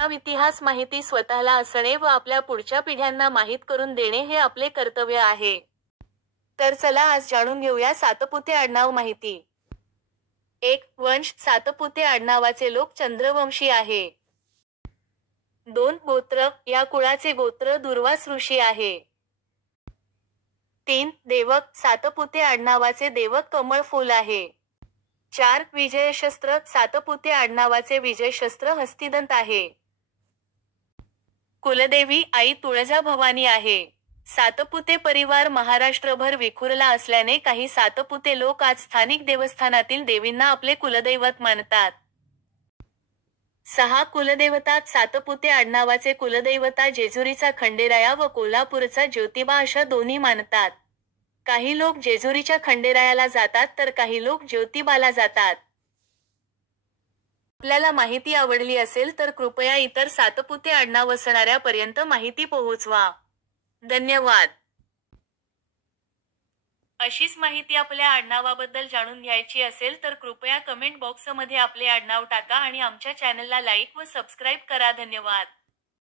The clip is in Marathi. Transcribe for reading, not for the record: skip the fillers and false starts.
इतिहास माहिती स्वतःला असणे व आपल्या पुढच्या पिढ्यांना माहीत करून देणे हे आपले कर्तव्य आहे. तर चला आज जाणून घेऊया सातपुते आडनाव माहिती. 1. वंश. सातपुते आडनावाचे लोक चंद्रवंशी आहे. 2. गोत्र. या कुळाचे गोत्र दुर्वास ऋषी आहे. 3. देवक. सातपुते आडनावाचे देवक कमळ फूल आहे. 4. विजयशस्त्र. सातपुते आडनावाचे विजयशस्त्र हस्तिदंत आहे. कुलदेवी आई तुळजाभवानी आहे. सातपुते परिवार महाराष्ट्रभर विखुरला असल्याने काही सातपुते लोक आज स्थानिक देवस्थानातील देवींना आपले कुलदैवत मानतात. 6. कुलदेवता. सातपुते आडनावाचे कुलदैवता जेजुरीचा खंडेराया व कोल्हापूरचा ज्योतिबा अशा दोन्ही मानतात. काही लोक जेजुरीच्या खंडेरायाला जातात तर काही लोक ज्योतिबाला जातात. आपल्याला माहिती आवडली असेल तर कृपया इतर सातपुते आडनाव असणाऱ्यापर्यंत माहिती पोहोचवा. धन्यवाद. अशीच माहिती आपल्या आडनावाबद्दल जाणून घ्यायची असेल तर कृपया कमेंट बॉक्समध्ये आपले आडनाव टाका आणि आमच्या चॅनलला लाईक व सबस्क्राईब करा. धन्यवाद.